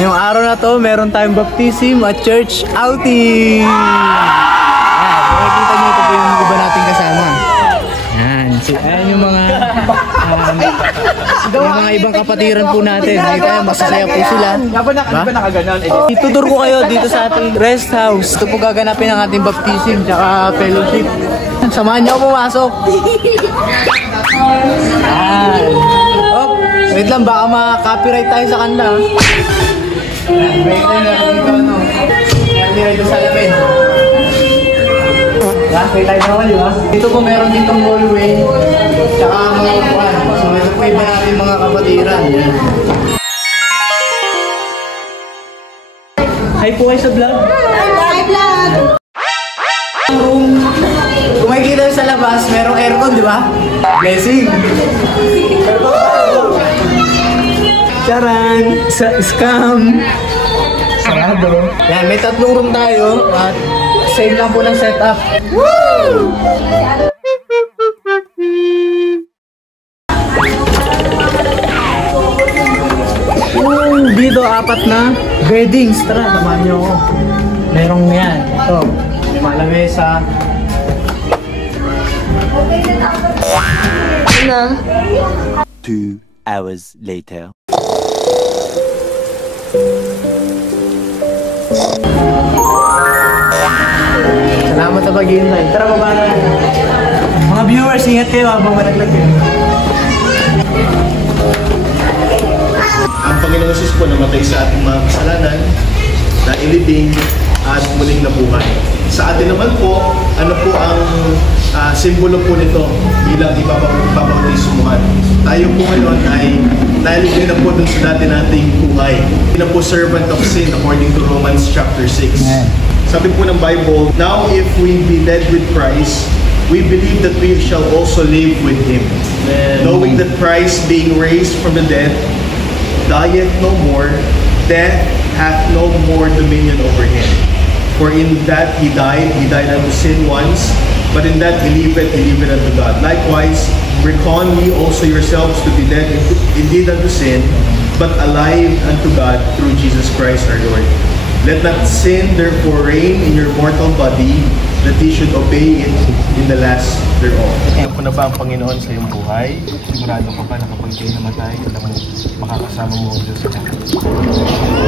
Ngayong araw na to, meron tayong baptism at church outing. Makikita nyo, ito po yung iba nating kasama. Yan. So, ayan yung mga ibang kapatiran po natin. Nakita nyo, masasaya po sila. Itutur ko kayo dito sa ating rest house. Ito po gaganapin ang ating baptism tsaka fellowship. Samahan niyo ako pumasok. Oh, wait lang, baka ma-copyright tayo sa kanila. Wait lang, dito ano. Hindi rin sa lamin. Wait tayo naman, di ba? Dito po meron ditong hallway. Tsaka mga upuan. So ito po iba natin mga kapatiran. Hi po kayo sa vlog. Hi vlog! Kung makikita sa labas, merong aircon, di ba? Blessing! Charan! Scam! Sarado. Yan, may 3 room tayo at same lang po ng setup. Woo! Dito 4 na beddings. Tara, naman nyo ako. Merong yan. Ito. May malamesa. Ano? 2 hours later. Salamat sa pag-iintay. Tara, baba na. Mga viewers, ingat kayo habang malaglag kayo. Ang Panginoong Jesus po namatay sa ating mga kasalanan na ilibing at muling nabuhay. Sa atin naman po, ano po ang simbolo po nito bilang ibabautismuhan. Tayo po ngayon ay nalilibing na po dun sa dati nating buhay. Hindi na po servant of sin according to Romans chapter 6. Sabi po ng Bible, now if we be dead with Christ, we believe that we shall also live with Him. Knowing that Christ being raised from the dead, dieth no more, death hath no more dominion over him. For in that he died unto sin once, but in that he liveth unto God. Likewise, reckon ye also yourselves to be dead indeed unto sin, but alive unto God through Jesus Christ our Lord. Let not sin therefore reign in your mortal body, that ye should obey it in the last thereof. Alam ko na ba ang Panginoon sa iyong buhay? Sigurado ka ba na kapag kayo namatay, alam mo, makakasama mo ang Diyos sa lahat.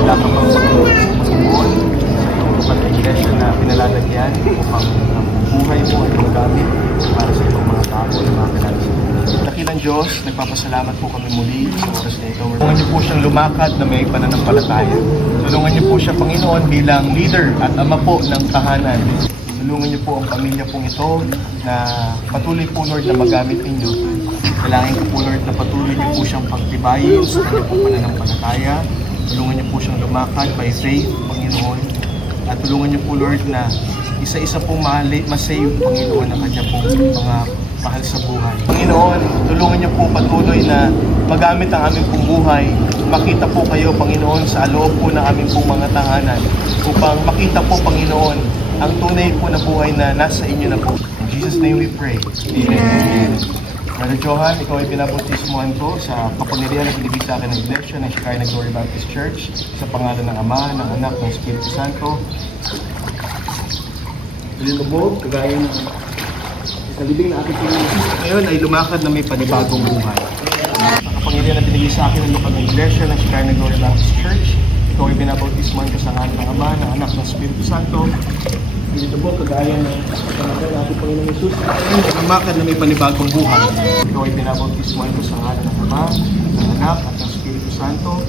Wala ka bang masubuan sa iyong pag-iglesia na pinalalagyan upang ang buhay mo ay magamit para sa ibang mga tao na makakilala sa Diyos. Dakilang Diyos, nagpapasalamat po kami muli sa oras na ito. Tulungan niyo po siyang lumakad na may pananampalataya. Tulungan niyo po siya, Panginoon, bilang leader at ama po ng tahanan. Tulungan niyo po ang pamilya pong ito na patuloy po, Lord, na magamit ninyo. Kailangan ko po, Lord, na patuloy niyo po siyang pagtibayin sa kanyang pong pananampalataya. Tulungan niyo po siyang lumakad by faith, Panginoon. At tulungan niyo po, Lord, na isa-isa pong masave, Panginoon, ang kanyang pong mga mahal sa buhay. Panginoon, tulungan niyo po patuloy na magamit ang aming pong buhay. Makita po kayo, Panginoon, sa loob po ng aming pong mga tahanan upang makita po, Panginoon, ang tunay po na buhay na nasa inyo na po. In Jesus' name we pray. Amen. Brother Johan, ikaw ay pinabautismuhan ko sa kapangyarihan na pinibig sa akin ng Iglesia ng Shekinah Glory Baptist Church sa pangalan ng Ama, ng Anak, ng Espiritu Santo. Linubog, kagaya ng sa libing na ating Panginoon. Ngayon ay lumakad na may panibagong buhay. Sa kapangyarihan na pinibig sa akin ng Iglesia ng Shekinah Glory Baptist Church, ikaw ay binabautismuhan ko sa ngalan ng Ama, ng Anak, ng Espiritu Santo. Dito po, kagaya ng panagal natin Panginoong Jesus, lumakad na may panibagong buhay. Ikaw ay binabautismuhan ko sa ngalan ng Ama, ng Anak, at ng Espiritu Santo.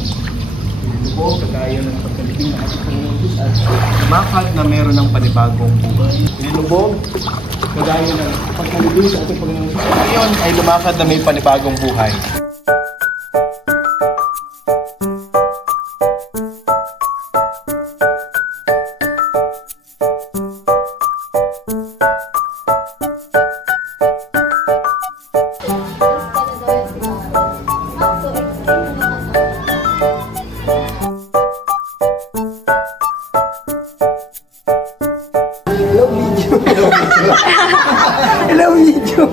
Dito po, kagaya ng pagkalibing na ating Panginoong Jesus, lumakad na meron ng panibagong buhay. Nilubog, kagaya ng pagkalibing sa ating Panginoong Jesus, ngayon ay lumakad na may panibagong buhay. Hello, video.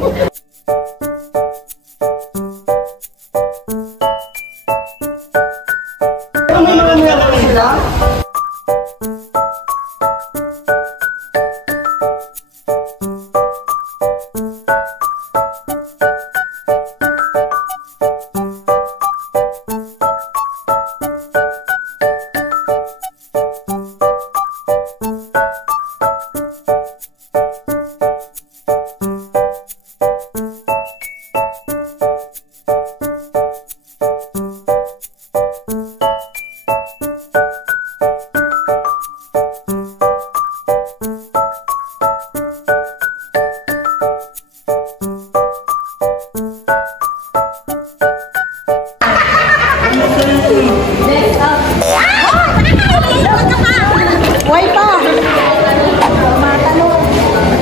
Why pa?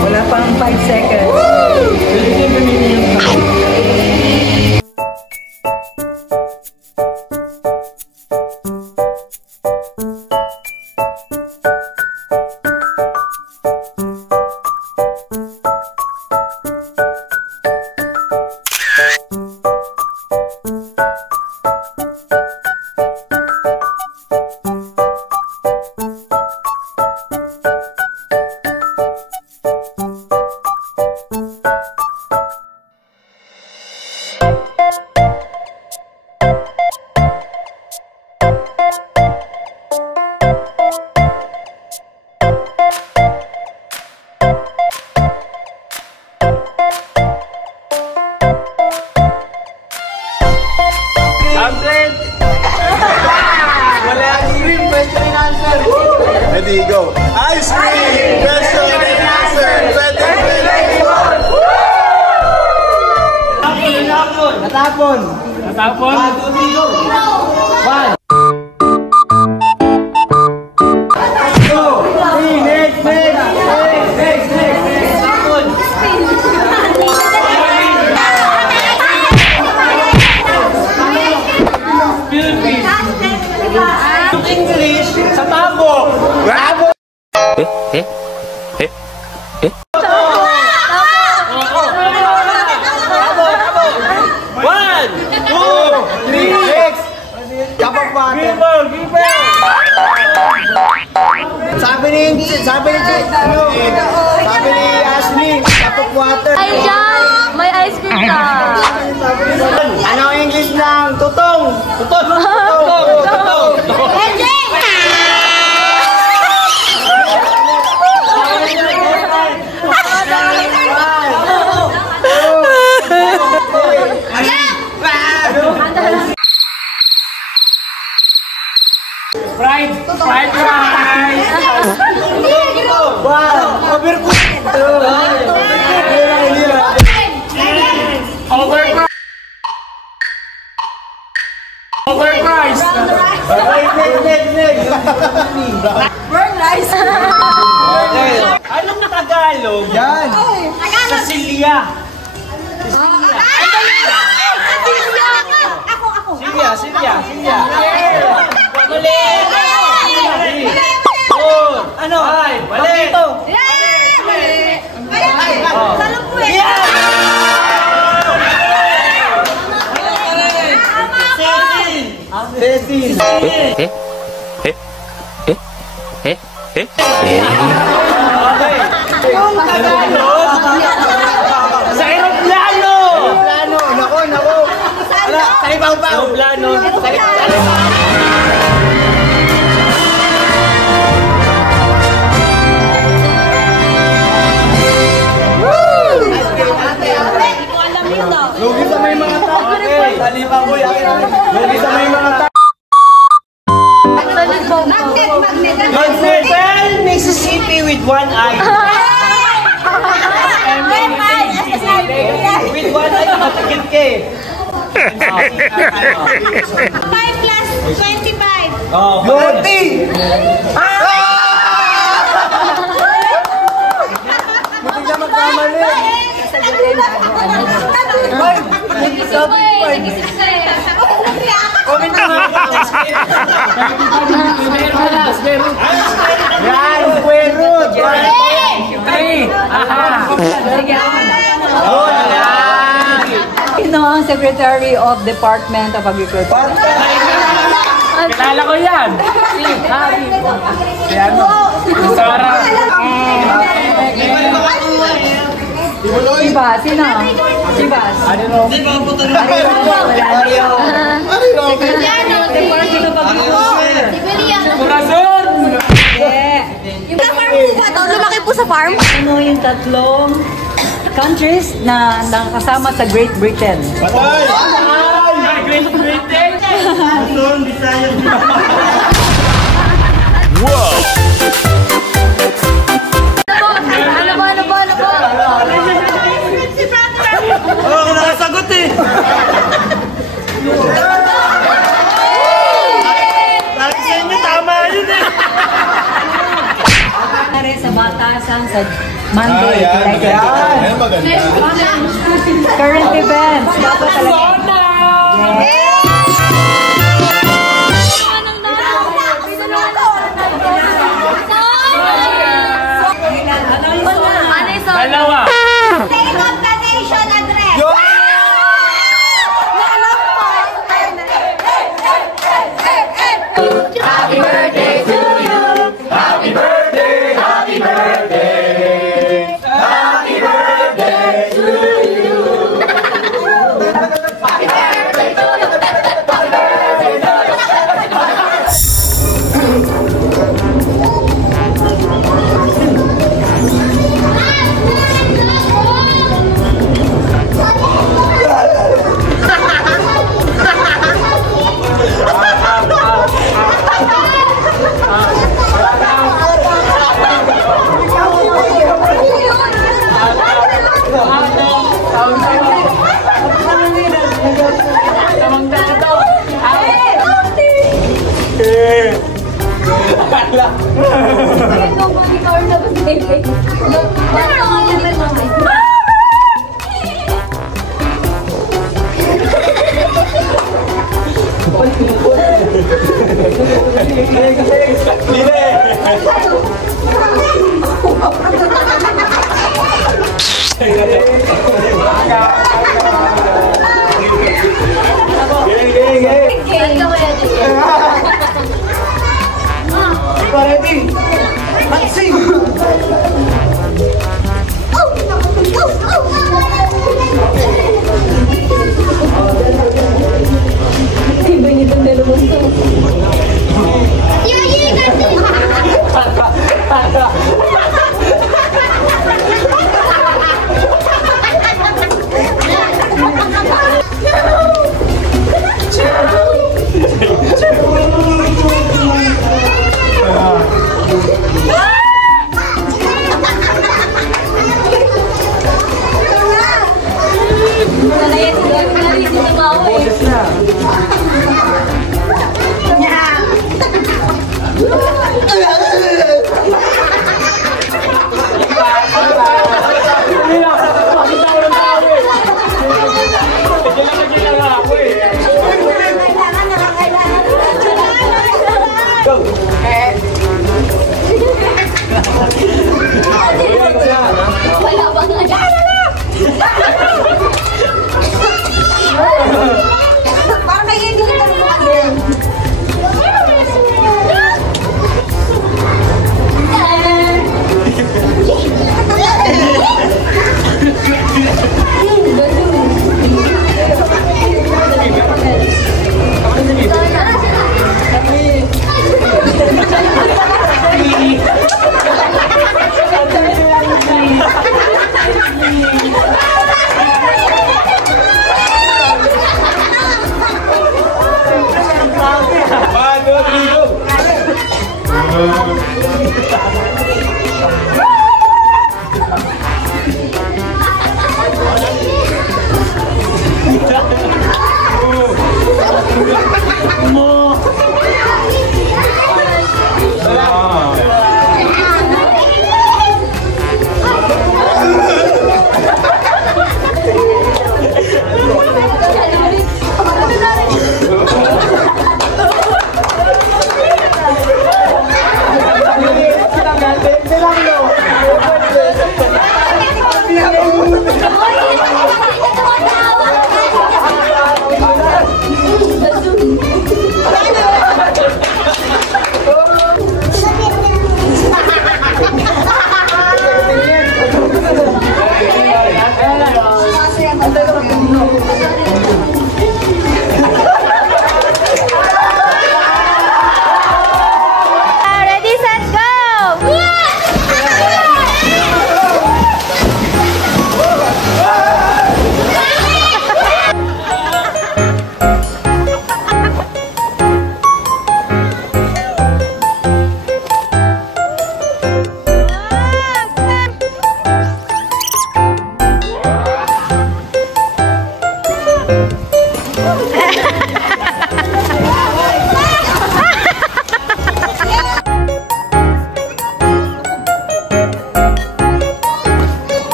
Wala pang 5 seconds. Ready, go. Ice cream! Question and answer 2024! Natapon. 1, 2, 3, go. 1. English sa tabo. Bravo. One, two, three, six. Kapag Sabi ni Ashley, kapag water. Ay, John! May ice cream ka! Ano ang English ng tutong? Tutong! Fried rice! Wow! Overcooked! Overpriced! Burn rice. Anong nakagalog? Yan! Cecilia! Silya! Mali! Ano? Mali! Cecil! Yung Tagalog sa aeroplano! Nako! Sa ibaw-baw! Aeroplano! Lugi sa may mga tao. Talipa ko yan. Lugi sa may mga tao. Magnet. Well, Mississippi with one eye. With one eye, matikit ka eh. 5 plus 25. Oh, 40! Hindi ka magkamali. Comment na nga. Yan, square root. 3. Sino ang Secretary of Department of Agriculture? Kilala ko yan. Si Harry. Si ano? Sarah. Diba? Sino? Diba? Ano no? Corazon! Sa farm po ba to? Lumaki po sa farm? Ano yung tatlong countries na nakasama sa Great Britain? Patay! Great Britain! Ano ba? Oo, nakasagot eh! Sabi sa inyo, tama yun eh! Nangyari sa batasan sa Monday. Ayan, maganda. Current events. Dapat talaga. Dalawa! State of the nation address. Go!